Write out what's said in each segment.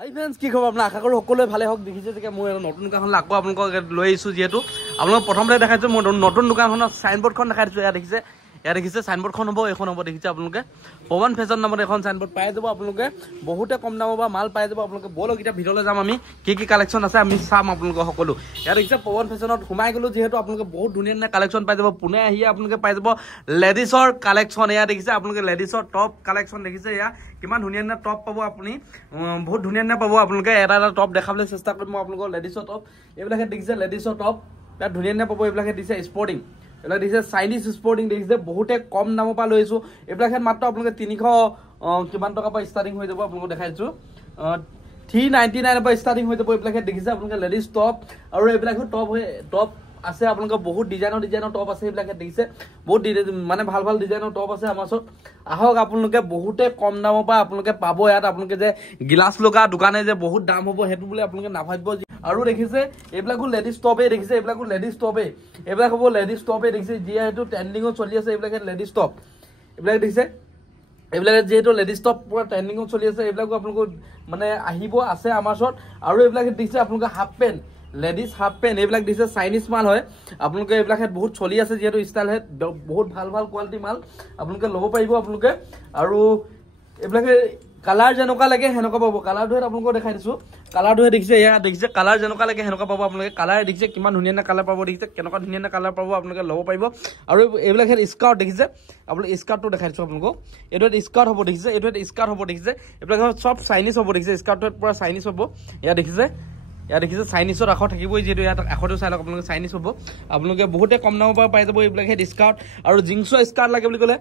হাই friends, কি খবৰ আপোনাৰ? আশা কৰোঁ সকলোৱে ভালে হওক। দেখিছে যে মই নতুন দোকানখন আকৌ আপোনালোকক লৈ আহিছোঁ। যিহেতু আপোনালোকক প্ৰথমতে দেখাইছোঁ মই নতুন দোকানখনৰ চাইনবোৰ্ডখন দেখাই দিছোঁ। ইয়াত দেখিছে চাইনবোৰ্ডখন হ'ব, এইখন হ'ব। দেখিছে আপোনালোকে পৱন ফেশ্বন নামত এখন চাইনবোৰ্ড পাই যাব আপোনালোকে। বহুতে কম দামৰ পৰা মাল পাই যাব আপোনালোকে। ব'লক এতিয়া ভিতৰলৈ যাম, আমি কি কালেকশ্যন আছে আমি চাম আপোনালোকক সকলো। ইয়াত দেখিছে পৱন ফেশ্বনত সোমাই গ'লোঁ। যিহেতু আপোনালোকে বহুত ধুনীয়া ধুনীয়া কালেকশ্যন পাই যাব। পুনে আহিয়ে আপোনালোকে পাই যাব লেডিছৰ কালেকশ্যন। এয়া দেখিছে আপোনালোকে লেডিছৰ টপ কালেকশ্যন দেখিছে। এয়া কিমান ধুনীয়া ধুনীয়া টপ পাব আপুনি, বহুত ধুনীয়া ধুনীয়া পাব আপোনালোকে। এটা টপ দেখাবলৈ চেষ্টা কৰিম মই আপোনালোকৰ। লেডিছৰ টপ এইবিলাকে দেখিছে, লেডিছৰ টপ ইয়াত ধুনীয়া ধুনীয়া পাব। এইবিলাকে দিছে স্পৰ্টিং, এইবিলাক দেখিছে চাইনিজ স্পৰ্টিং দেখিছে। বহুতে কম দামৰ পৰা লৈছোঁ। এইবিলাকে মাত্ৰ আপোনালোকে 300 কিমান টকাৰ পৰা ষ্টাৰ্টিং হৈ যাব। আপোনালোকক দেখাই দিছোঁ 399 পৰা ষ্টাৰ্টিং হৈ যাব। এইবিলাকে দেখিছে আপোনালোকে লেডিজ টপ, আৰু এইবিলাকো টপ আছে আপোনালোকৰ। বহুত ডিজাইনৰ টপ আছে। এইবিলাকে দেখিছে বহুত মানে ভাল ভাল ডিজাইনৰ টপ আছে আমাৰ ওচৰত। আহক আপোনালোকে, বহুতে কম দামৰ পৰা আপোনালোকে পাব ইয়াত। আপোনালোকে যে গিলাচ লগা দোকানে যে বহুত দাম হ'ব সেইটো বুলি আপোনালোকে নাভাবিব। আৰু দেখিছে এইবিলাকো লেডিজ টপে দেখিছে, এইবিলাকো লেডিজ টপে, এইবিলাক হ'ব লেডিজ টপে দেখিছে। যিহেতু ট্ৰেণ্ডিঙত চলি আছে এইবিলাকে লেডিজ টপ। এইবিলাক দেখিছে, এইবিলাকে যিহেতু লেডিজ টপ পুৰা ট্ৰেণ্ডিঙত চলি আছে। এইবিলাকো আপোনালোকৰ মানে আহিব আছে আমাৰ ওচৰত। আৰু এইবিলাকে দেখিছে আপোনালোকে half pant, ladies half pant, এইবিলাক দিছে চাইনিজ মাল হয়। আপোনালোকে এইবিলাক বহুত চলি আছে যিহেতু ষ্টাইল হেড, বহুত ভাল ভাল কোৱালিটি মাল আপোনালোকে ল'ব পাৰিব আপোনালোকে। আৰু এইবিলাকে কালাৰ যেনেকুৱা লাগে সেনেকুৱা পাব। কালাৰটোহে আপোনালোকক দেখাই দিছোঁ। কালাৰটোহে দেখিছে, এয়া দেখিছে কালাৰ যেনেকুৱা লাগে সেনেকুৱা পাব আপোনালোকে। কালাৰ দেখিছে কিমান ধুনীয়া ধুনীয়া কালাৰ পাব। দেখিছে কেনেকুৱা ধুনীয়া ধুনীয়া কালাৰ পাব আপোনালোকে ল'ব পাৰিব। আৰু এইবিলাক স্কাৰ্ট দেখিছে, আপোনালোকে স্কাৰ্টটো দেখাই দিছোঁ আপোনালোকক। এইটো এটা স্কাৰ্ট হ'ব দেখিছে, এইটো এটা স্কাৰ্ট হ'ব দেখিছে। এইবিলাক চব চাইনিজ হ'ব দেখিছে। স্কাৰ্টটো পুৰা চাইনিজ হ'ব। ইয়াত দেখিছে চাইনিজত আখৰ থাকিবই। যিহেতু ইয়াত আখৰটো চাই লওক আপোনালোকে, চাইনিজ হ'ব। আপোনালোকে বহুতে কম দামৰ পৰা পাই যাব এইবিলাক স্কাৰ্ট। আৰু জিন্সৰ স্কাৰ্ট লাগে বুলি ক'লে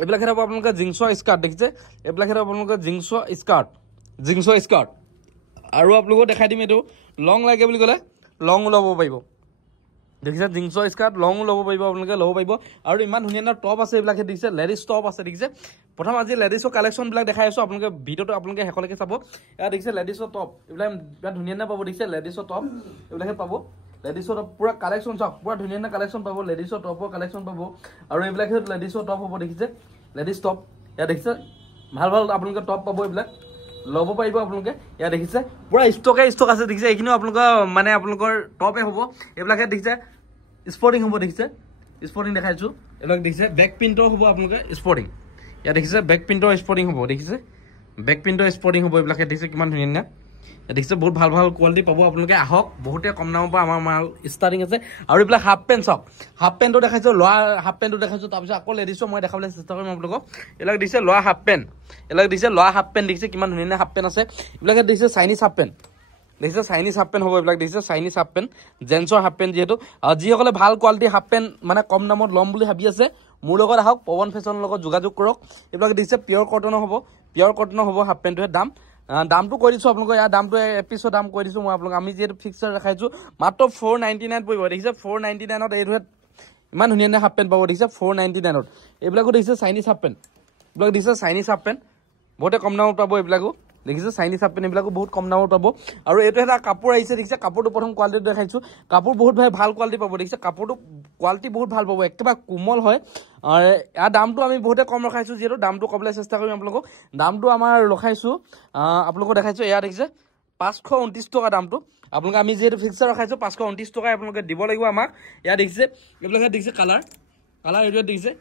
এইবিলাক হ'ব আপোনালোকে জিন্সৰ স্কাৰ্ট দেখিছে। এইবিলাক আপোনালোকে জিন্সৰ স্কাৰ্ট। আৰু আপোনালোকক দেখাই দিম এইটো লং লাগে বুলি ক'লে লং ল'ব পাৰিব। দেখিছে জিন্সৰ স্কাৰ্ট লং ল'ব পাৰিব আপোনালোকে, ল'ব পাৰিব। আৰু ইমান ধুনীয়া ধুনীয়া টপ আছে। এইবিলাকে দেখিছে লেডিজ টপ আছে দেখিছে। প্ৰথম আজি লেডিছৰ কালেকশ্যনবিলাক দেখাই আছোঁ আপোনালোকে। ভিডিঅ'টো আপোনালোকে শেষলৈকে চাব। ইয়াত দেখিছে লেডিছৰ টপ, এইবিলাক বিৰাট ধুনীয়া ধুনীয়া পাব। দেখিছে লেডিছৰ টপ এইবিলাকে পাব। লেডিছৰ টপ পুৰা কালেকশ্যন চাওক, পুৰা ধুনীয়া ধুনীয়া কালেকশ্যন পাব। লেডিছৰ টপৰ কালেকশ্যন পাব। আৰু এইবিলাকে লেডিছৰ টপ হ'ব দেখিছে, লেডিছ টপ। ইয়াত দেখিছে ভাল ভাল আপোনালোকে টপ পাব। এইবিলাক ল'ব পাৰিব আপোনালোকে। ইয়াত দেখিছে পুৰা ষ্টক আছে দেখিছে। এইখিনিও আপোনালোকৰ মানে আপোনালোকৰ টপে হ'ব। এইবিলাকে দেখিছে স্পৰ্টিং হ'ব দেখিছে, স্পৰ্টিং দেখাইছোঁ। এইবিলাক দেখিছে বেক প্ৰিণ্টৰ হ'ব আপোনালোকে স্পৰ্টিং। ইয়াত দেখিছে বেক প্ৰিণ্টৰ স্পৰ্টিং হ'ব দেখিছে, বেক প্ৰিণ্টৰ স্পৰ্টিং হ'ব। এইবিলাকে দেখিছে কিমান ধুনীয়া ধুনীয়া। দেখিছে বহুত ভাল ভাল কোৱালিটি পাব আপোনালোকে। আহক, বহুতে কম দামৰ পৰা আমাৰ মাল ষ্টাৰ্টিং আছে। আৰু এইবিলাক হাফ পেণ্ট চাওক, হাফ পেণ্টটো দেখাইছোঁ, ল'ৰা হাফ পেণ্টটো দেখাইছোঁ। তাৰপিছত আকৌ লেডিছৰ মই দেখাবলৈ চেষ্টা কৰিম আপোনালোকক। এইবিলাক দিছে ল'ৰা হাফ পেণ্ট, এইবিলাক দিছে ল'ৰা হাফ পেণ্ট। দেখিছে কিমান ধুনীয়া ধুনীয়া হাফ পেণ্ট আছে। এইবিলাকে দেখিছে চাইনিজ হাফ পেণ্ট, দেখিছে চাইনিজ হাফ পেণ্ট হ'ব। এইবিলাক দেখিছে চাইনিজ হাফ পেণ্ট, জেন্সৰ হাফ পেণ্ট। যিহেতু যিসকলে ভাল কোৱালিটি হাফ পেণ্ট মানে কম দামত ল'ম বুলি ভাবি আছে, মোৰ লগত আহক, পৱন ফেশ্বনৰ লগত যোগাযোগ কৰক। এইবিলাক দেখিছে পিয়ৰ কটনৰ হ'ব, হাফ পেণ্টটোহে দামটো কৈ দিছোঁ আপোনালোকক। ইয়াৰ দামটো এপিছৰ দাম কৈ দিছোঁ মই আপোনালোকক। আমি যিহেতু ফিক্সাৰ দেখাইছোঁ মাত্ৰ 499 পৰিব। দেখিছে 499ত এইটোহে ইমান ধুনীয়া ধুনীয়া হাফ পেণ্ট পাব। দেখিছে 499ত। এইবিলাকো দেখিছে চাইনিজ হাফ পেণ্ট, এইবিলাক দেখিছে চাইনিজ হাফ পেণ্ট, বহুতে কম দামত পাব। এইবিলাকো দেখিছে চাইনিজ হাফ পেণ্ট, এইবিলাকো বহুত কম দামত পাব। আৰু এইটো এটা কাপোৰ আহিছে দেখিছে। কাপোৰটো প্ৰথম কোৱালিটিটো দেখাইছোঁ। কাপোৰ বহুত ভাল কোৱালিটি পাব। দেখিছে কাপোৰটো কোৱালিটি বহুত ভাল পাব, একেবাৰে কোমল হয়। ইয়াৰ দামটো আমি বহুতে কম ৰখাইছোঁ। যিহেতু দামটো ক'বলৈ চেষ্টা কৰিম আপোনালোকক। দামটো আমাৰ ৰখাইছোঁ আপোনালোকক দেখাইছোঁ। এয়া দেখিছে 529 টকা দামটো। আপোনালোকে আমি যিহেতু ফিক্সাৰ ৰখাইছোঁ 529 টকাই আপোনালোকে দিব লাগিব আমাক। ইয়াত দেখিছে এইবিলাকে দেখিছে কালাৰ এইটোৱে দেখিছে,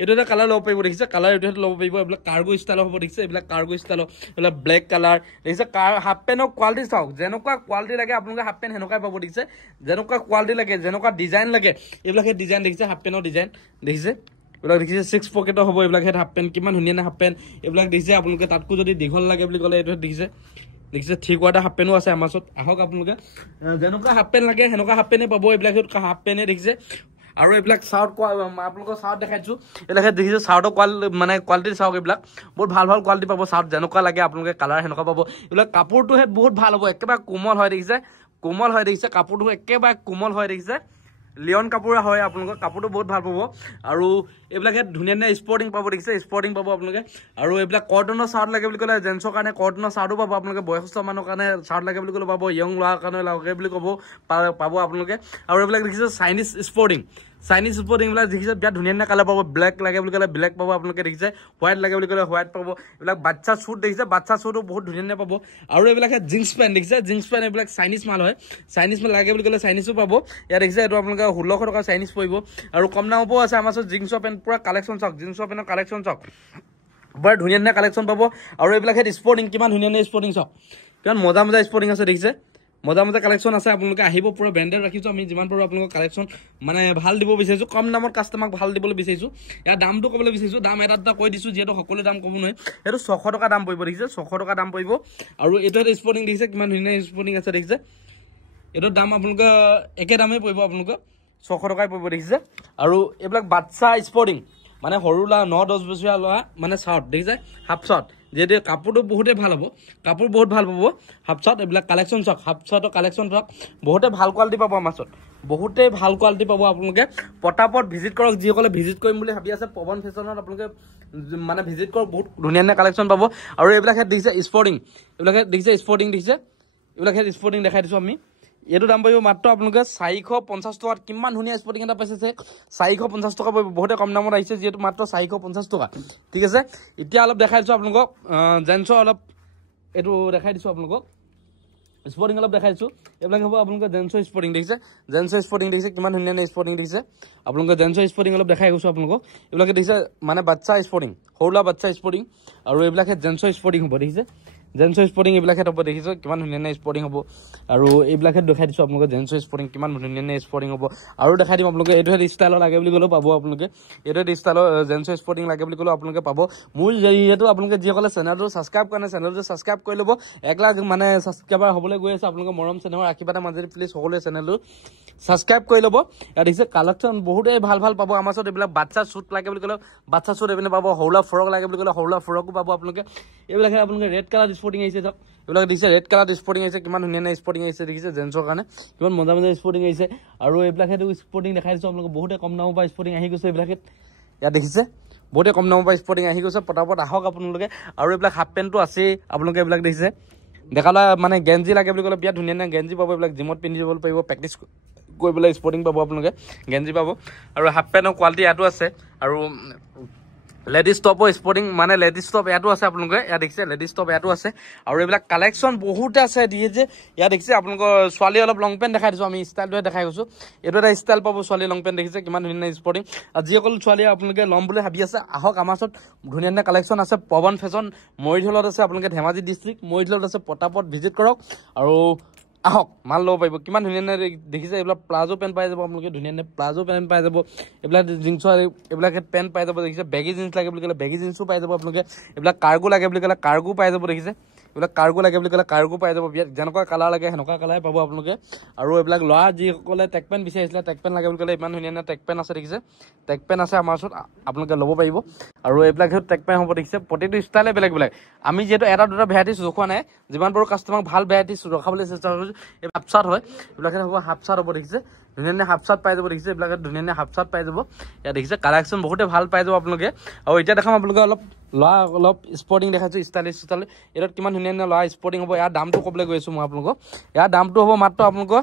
এইটো এটা কালাৰ ল'ব পাৰিব। দেখিছে কালাৰ এইটোহে ল'ব পাৰিব। এইবিলাক কাৰ্গো ষ্টাইলৰ হ'ব। দেখিছে এইবিলাক কাৰ্গো ষ্টাইলৰ, এইবিলাক ব্লেক কালাৰ। দেখিছে হাফ পেণ্টৰ কোৱালিটি চাওক, যেনেকুৱা কোৱালিটি লাগে আপোনালোকে হাফ পেণ্ট সেনেকুৱাই পাব। দেখিছে যেনেকুৱা কোৱালিটি লাগে, যেনেকুৱা ডিজাইন লাগে, এইবিলাকে ডিজাইন দেখিছে হাফ পেণ্টৰ ডিজাইন। দেখিছে এইবিলাক দেখিছে 6 পকেটৰ হ'ব। এইবিলাক হাফ পেণ্ট কিমান ধুনীয়া হাফ পেণ্ট। এইবিলাক দেখিছে আপোনালোকে তাতকৈ যদি দীঘল লাগে বুলি ক'লে এইটো দেখিছে 3 কোৱাৰ্টাৰ হাফ পেণ্টো আছে আমাৰ ওচৰত। আহক আপোনালোকে, যেনেকুৱা হাফ পেণ্ট লাগে সেনেকুৱা হাফ পেণ্টে পাব। এইবিলাক হাফ পেণ্টে দেখিছে। আৰু এইবিলাক চাৰ্ট আপোনালোকৰ চাৰ্ট দেখাইছোঁ। এইবিলাকে দেখিছোঁ চাৰ্টৰ কোৱালিটি চাওক। এইবিলাক বহুত ভাল কোৱালিটি পাব। চাৰ্ট যেনেকুৱা লাগে আপোনালোকে কালাৰ সেনেকুৱা পাব। এইবিলাক কাপোৰটোহে বহুত ভাল হ'ব, একেবাৰে কোমল হয়। দেখিছে কোমল হয়, দেখিছে কাপোৰটো একেবাৰে কোমল হয়। দেখিছে লিঅন কাপোৰ হয় আপোনালোকৰ। কাপোৰটো বহুত ভাল পাব। আৰু এইবিলাকে ধুনীয়া ধুনীয়া স্পৰ্টিং পাব। দেখিছে স্পৰ্টিং পাব আপোনালোকে। আৰু এইবিলাক কটনৰ চাৰ্ট লাগে বুলি ক'লে জেন্সৰ কাৰণে কটনৰ চাৰ্টো পাব আপোনালোকে। বয়সস্থ মানুহৰ কাৰণে চাৰ্ট লাগে বুলি ক'লে পাব। য়ং ল'ৰাৰ কাৰণে লাগে বুলি পাব আপোনালোকে। আৰু এইবিলাক দেখিছে চাইনিজ স্পৰ্টিং, চাইনিজ স্পৰ্টিং বিলাক দেখিছে বিৰাট ধুনীয়া ধুনীয়া কালাৰ পাব ব্লেক লাগে বুলি ক'লে ব্লেক পাব আপোনালোকে দেখিছে হোৱাইট লাগে বুলি ক'লে হোৱাইট পাব এইবিলাক বাচ্চা শ্বুট দেখিছে বাচ্চা শ্বুটো বহুত ধুনীয়া ধুনীয়া পাব আৰু এইবিলাক জিন্স পেণ্ট দেখিছে জিন্স পেণ্ট এইবিলাক চাইনিজ মাল হয় চাইনিজ মাল লাগে বুলি ক'লে চাইনিজো পাব ইয়াত দেখিছে এইটো আপোনালোকে 1600 টকা চাইনিজ পৰিব আৰু কম দামৰো আছে আমাৰ ওচৰত জিন্সৰ পেণ্ট পুৰা কালেকশ্যন চাওক জিন্সৰ পেণ্টৰ কালেকশ্যন চাওক বৰ ধুনীয়া ধুনীয়া কালেকশ্যন পাব আৰু এইবিলাক স্পৰ্টিং কিমান ধুনীয়া ধুনীয়া স্পৰ্টিং চাওক কিমান মজা মজা স্পৰ্টিং আছে দেখিছে মজা মজা কালেকশ্যন আছে আপোনালোকে আহিব পুৰা ব্ৰেণ্ডেড ৰাখিছোঁ আমি যিমান পাৰোঁ আপোনালোকৰ কালেকশ্যন মানে ভাল দিব বিচাৰিছোঁ কম দামত কাষ্টমাৰক ভাল দিবলৈ বিচাৰিছোঁ ইয়াৰ দামটো ক'বলৈ বিচাৰিছোঁ দাম এটা দুটা কৈ দিছোঁ যিহেতু সকলো দাম ক'ব নোৱাৰে সেইটো 600 টকা দাম পৰিব দেখিছে 600 টকা দাম পৰিব আৰু এইটো এটা স্পৰ্টিং দেখিছে কিমান ধুনীয়া স্পৰ্টিং আছে দেখিছে এইটোৰ দাম আপোনালোকে একে দামেই পৰিব আপোনালোকে 600 টকাই পৰিব দেখিছে আৰু এইবিলাক বাচ্চা স্পৰ্টিং মানে সৰু ল'ৰা 9-10 বছৰীয়া ল'ৰা মানে চাৰ্ট দেখিছে হাফ চাৰ্ট যিহেতু কাপোৰটো বহুতেই ভাল হ'ব কাপোৰ বহুত ভাল পাব হাফ চাৰ্ট এইবিলাক কালেকশ্যন চাওক হাফ চাৰ্টৰ কালেকশ্যন চাওক বহুতে ভাল কোৱালিটি পাব আমাৰ ওচৰত বহুতেই ভাল কোৱালিটি পাব আপোনালোকে পটাপট ভিজিট কৰক যিসকলে ভিজিট কৰিম বুলি ভাবি আছে পৱন ফেশ্বনত আপোনালোকে মানে ভিজিট কৰক বহুত ধুনীয়া ধুনীয়া কালেকশ্যন পাব আৰু এইবিলাক দেখিছে স্পৰ্টিং এইবিলাক দেখিছে স্পৰ্টিং দেখিছে এইবিলাক স্পৰ্টিং দেখাই দিছোঁ আমি এইটো দাম পৰিব মাত্ৰ আপোনালোকে 450 টকাত কিমান ধুনীয়া স্পৰ্টিং এটা পাইছে 450 টকা পৰিব বহুতে কম দামত আহিছে যিহেতু মাত্ৰ 450 টকা ঠিক আছে এতিয়া অলপ দেখাই দিছোঁ আপোনালোকক জেন্সৰ অলপ এইটো দেখাই দিছোঁ আপোনালোকক স্পৰ্টিং অলপ দেখাই দিছোঁ এইবিলাক হ'ব আপোনালোকে জেন্সৰ স্পৰ্টিং দেখিছে জেন্সৰ স্পৰ্টিং দেখিছে কিমান ধুনীয়া ধুনীয়া স্পৰ্টিং দেখিছে আপোনালোকে জেন্সৰ স্পৰ্টিং অলপ দেখাই গৈছোঁ আপোনালোকক এইবিলাকে দেখিছে মানে বাচ্চা স্পৰ্টিং সৰু ল'ৰা বাচ্চা স্পৰ্টিং আৰু এইবিলাকে জেন্সৰ স্পৰ্টিং হ'ব দেখিছে জেন্সৰ স্পৰ্টিং এইবিলাকে হ'ব দেখিছোঁ কিমান ধুনীয়া ধুনীয়া স্পৰ্টিং হ'ব আৰু এইবিলাকে দেখাই দিছোঁ আপোনালোকে জেন্সৰ স্পৰ্টিং কিমান ধুনীয়া ধুনীয়া স্পৰ্টিং হ'ব আৰু দেখাই দিম আপোনালোকে এইটো ষ্টাইলৰ লাগে বুলি ক'লেও পাব আপোনালোকে এইটো ষ্টাইলৰ জেন্সৰ স্পৰ্টিং লাগে বুলি ক'লেও আপোনালোকে পাব মোৰ যিহেতু আপোনালোকে যিসকলে চেনেলটো ছাবস্ক্ৰাইব কৰে চেনেলটো ছাবস্ক্ৰাইব কৰি ল'ব 1 লাখ মানে ছাবস্ক্ৰাইবাৰ হ'বলৈ গৈ আছে আপোনালোকৰ মৰম চেনেহৰ আশীৰ্বাদৰ মাজেৰে প্লিজ সকলোৱে চেনেলটো ছাবস্ক্ৰাইব কৰি ল'ব ইয়াত দেখিছে কালেকশ্যন বহুতেই ভাল ভাল পাব আমাৰ ওচৰত এইবিলাক বাচ্চা শ্বুট লাগে বুলি ক'লে বাচ্চা শ্বুট এইপিনে পাব সৰুলা ফ্ৰক লাগে বুলি ক'লে সৰুলা ফ্ৰকো পাব আপোনালোকে এইবিলাকে আপোনালোকে ৰেড কালাৰ স্পৰ্টিং আহিছে চাওক এইবিলাক দেখিছে ৰেড কালাৰ স্পৰ্টিং আহিছে কিমান ধুনীয়া ধুনীয়া স্পৰ্টিং আহিছে দেখিছে জেন্সৰ কাৰণে কিমান মজা মজা স্পৰ্টিং আহিছে আৰু এইবিলাকে স্পৰ্টিং দেখাই দিছোঁ আপোনালোকে বহুতে কম দামৰ পৰা স্পৰ্টিং আহি গৈছে এইবিলাকে ইয়াত দেখিছে বহুতে কম দামৰ পৰা স্পৰ্টিং আহি গৈছে পটাপট আহক আপোনালোকে আৰু এইবিলাক হাফ পেণ্টটো আছেই আপোনালোকে এইবিলাক দেখিছে দেখালা মানে গেঞ্জি লাগে বুলি ক'লে বিৰাট ধুনীয়া ধুনীয়া গেঞ্জি পাব এইবিলাক জিমত পিন্ধি যাব পাৰিব প্ৰেক্টিছ কৰিবলৈ স্পৰ্টিং পাব আপোনালোকে গেঞ্জি পাব আৰু হাফ পেণ্টৰ কোৱালিটি ইয়াতো আছে আৰু লেডিজ টপৰ স্পৰ্টিং মানে লেডিজ টপ ইয়াতো আছে আপোনালোকে ইয়াত দেখিছে লেডিজ টপ ইয়াতো আছে আৰু এইবিলাক কালেকশ্যন বহুতে আছে দিয়ে যে ইয়াত দেখিছে আপোনালোকৰ ছোৱালী অলপ লং পেণ্ট দেখাই দিছোঁ আমি ষ্টাইলটোৱে দেখাই গৈছোঁ এইটো এটা ষ্টাইল পাব ছোৱালী লং পেণ্ট দেখিছে কিমান ধুনীয়া স্পৰ্টিং আৰু যিসকল ছোৱালীয়ে আপোনালোকে ল'ম বুলি ভাবি আছে আহক আমাৰ ওচৰত ধুনীয়া ধুনীয়া কালেকশ্যন আছে পৱন ফেশ্বন মৰিধলত আছে আপোনালোকে ধেমাজি ডিষ্ট্ৰিক্ট মৰিধলত আছে পটাপট ভিজিট কৰক আৰু আহক মাল ল'ব পাৰিব কিমান ধুনীয়া ধুনীয়া দেখিছে এইবিলাক প্লাজো পেণ্ট পাই যাব আপোনালোকে ধুনীয়া ধুনীয়া প্লাজো পেণ্ট পাই যাব এইবিলাক জিন্সৰ এইবিলাক পেণ্ট পাই যাব দেখিছে বেগী জিন্স লাগে বুলি ক'লে বেগী জিন্সো পাই যাব আপোনালোকে এইবিলাক কাৰ্গো লাগে বুলি ক'লে কাৰ্গো পাই যাব দেখিছে এইবিলাক কাৰ্গো লাগে বুলি ক'লে কাৰ্গো পাই যাব যেনেকুৱা কালাৰ লাগে সেনেকুৱা কালাৰে পাব আপোনালোকে আৰু এইবিলাক ল'ৰা যিসকলে টেক পেণ্ট বিচাৰিছিলে টেক পেণ্ট লাগে বুলি ক'লে ইমান ধুনীয়া ধুনীয়া টেক পেণ্ট আছে দেখিছে টেক পেণ্ট আছে আমাৰ ওচৰত আপোনালোকে ল'ব পাৰিব আৰু এইবিলাক টেক পেণ্ট হ'ব দেখিছে প্ৰতিটো ষ্টাইলে বেলেগ বেলেগ আমি যিহেতু এটা দুটা ভেৰাইটিজ ৰখোৱা নাই যিমান পাৰোঁ কাষ্টমাৰক ভাল ভেৰাইটিজ ৰখাবলৈ চেষ্টা কৰিছোঁ এই হাফ চাৰ্ট হয় এইবিলাকে হ'ব হাফ চাৰ্ট হ'ব দেখিছে ধুনীয়া ধুনীয়া হাফ চাৰ্ট পাই যাব দেখিছে এইবিলাকে ধুনীয়া ধুনীয়া হাফ চাৰ্ট পাই যাব ইয়াত দেখিছে কালেকশ্যন বহুতে ভাল পাই যাব আপোনালোকে আৰু এতিয়া দেখাম আপোনালোকে ল'ৰা অলপ স্পৰ্টিং দেখাইছোঁ ষ্টাইলিছ এইটোত কিমান ধুনীয়া ধুনীয়া ল'ৰা স্পৰ্টিং হ'ব ইয়াৰ দামটো ক'বলৈ গৈ আছোঁ মই আপোনালোকক ইয়াৰ দামটো হ'ব মাত্ৰ আপোনালোকৰ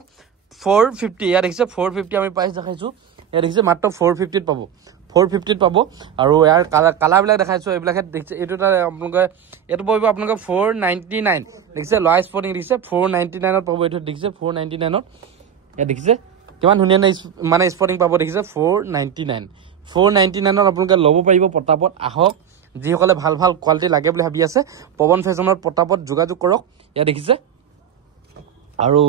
450 ইয়াত দেখিছে 450 আমি প্ৰাইচ দেখাইছোঁ ইয়াত দেখিছে মাত্ৰ 450 পাব 450 পাব আৰু ইয়াৰ কালাৰবিলাক দেখাইছোঁ এইবিলাকে দেখিছে এইটো এটা আপোনালোকে এইটো পৰিব আপোনালোকে 499 দেখিছে ল'ৰা স্পৰ্টিং দেখিছে 499ত পাব এইটো দেখিছে 499ত ইয়াত দেখিছে কিমান ধুনীয়া মানে স্পৰ্টিং পাব দেখিছে 499ত আপোনালোকে ল'ব পাৰিব পটাপট আহক যিসকলে ভাল ভাল কোৱালিটি লাগে বুলি ভাবি আছে পৱন ফেশ্বনত পটাপট যোগাযোগ কৰক ইয়াত দেখিছে আৰু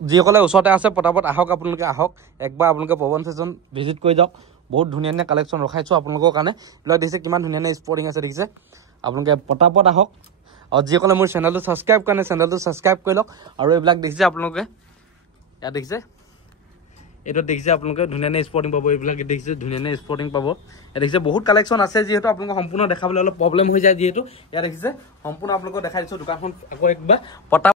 যিসকলে ওচৰতে আছে পটাপট আহক আপোনালোকে আহক একবাৰ আপোনালোকে পৱন ফেশ্বন ভিজিট কৰি যাওক বহুত ধুনীয়া ধুনীয়া কালেকশ্যন ৰখাইছোঁ আপোনালোকৰ কাৰণে এইবিলাক দেখিছে কিমান ধুনীয়া ধুনীয়া স্পৰ্টিং আছে দেখিছে আপোনালোকে পটাপট আহক আৰু যিসকলে মোৰ চেনেলটো ছাবস্ক্ৰাইব কৰে চেনেলটো ছাবস্ক্ৰাইব কৰি লওক আৰু এইবিলাক দেখিছে আপোনালোকে ইয়াত দেখিছে এইটো দেখিছে আপোনালোকে ধুনীয়া ধুনীয়া স্পৰ্টিং পাব এইবিলাক দেখিছে ধুনীয়া ধুনীয়া স্পৰ্টিং পাব ইয়াত দেখিছে বহুত কালেকশ্যন আছে যিহেতু আপোনালোকক সম্পূৰ্ণ দেখাবলৈ অলপ প্ৰব্লেম হৈ যায় যিহেতু ইয়াত দেখিছে সম্পূৰ্ণ আপোনালোকক দেখাই দিছোঁ দোকানখন আকৌ একবাৰ